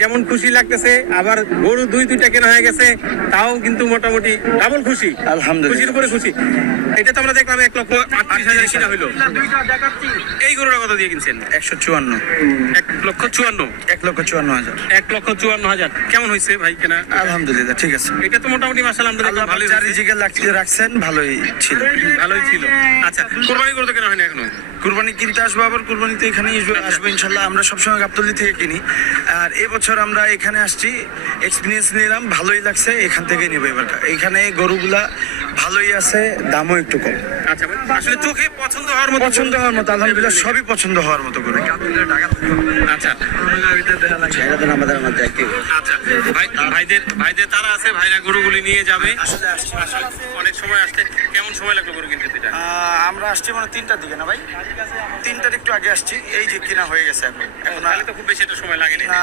যেমন খুশি লাগতেছে, আবার গরু দুইটা কেনা হয়ে গেছে, তাও কিন্তু মোটামুটি ডাবল খুশি। আলহামদুলিল্লাহ। খুশির উপরে খুশি। এটা তো আমরা দেখলাম 1,38,000 কিনা হইলো। এই গরুটা কত দিয়ে কিনছেন? 154। 1,54,000। 1,54,000। 1,54,000 কেমন হয়েছে ভাই কেনা? আলহামদুলিল্লাহ, ঠিক আছে। এটা তো মোটামুটি মাশাআল্লাহ আমরা দেখলাম ভালোই ভালোই রিজিকে রাখছেন, ভালোই ছিল। ভালোই ছিল। আচ্ছা, কুরবানি করতে কেনা হয়নি এখনো? কুরবানি কিনতে আসবো, আবার কুরবানিতে এখানেই আসবো ইনশাল্লাহ। আমরা সবসময় গাবতলী থেকে কিনি, আর এবছর আমরা এখানে আসছি, এক্সপিরিয়েন্স নিলাম, ভালোই লাগছে, এখান থেকে নিবো এবার। এখানে গরুগুলা ভালোই আছে, দামও একটু কম। আচ্ছা, আসলে চোখে পছন্দ হওয়ার মতো আলহামদুলিল্লাহ, সবই পছন্দ হওয়ার মতো গরু। আচ্ছা আমাদের মধ্যে আচ্ছা, ভাইদের তারা আছে, ভাইরা গরুগুলি নিয়ে যাবে। আসলে অনেক সময় আসতে কেমন সময় লাগলো গরু কিনতে? এটা আমরা আসছি মানে 3টার দিকে না ভাই, 3টার একটু আগে আসছি, এই যে কিনা হয়ে গেছে এখন। তাহলে তো খুব বেশি একটা সময় লাগেনি। না,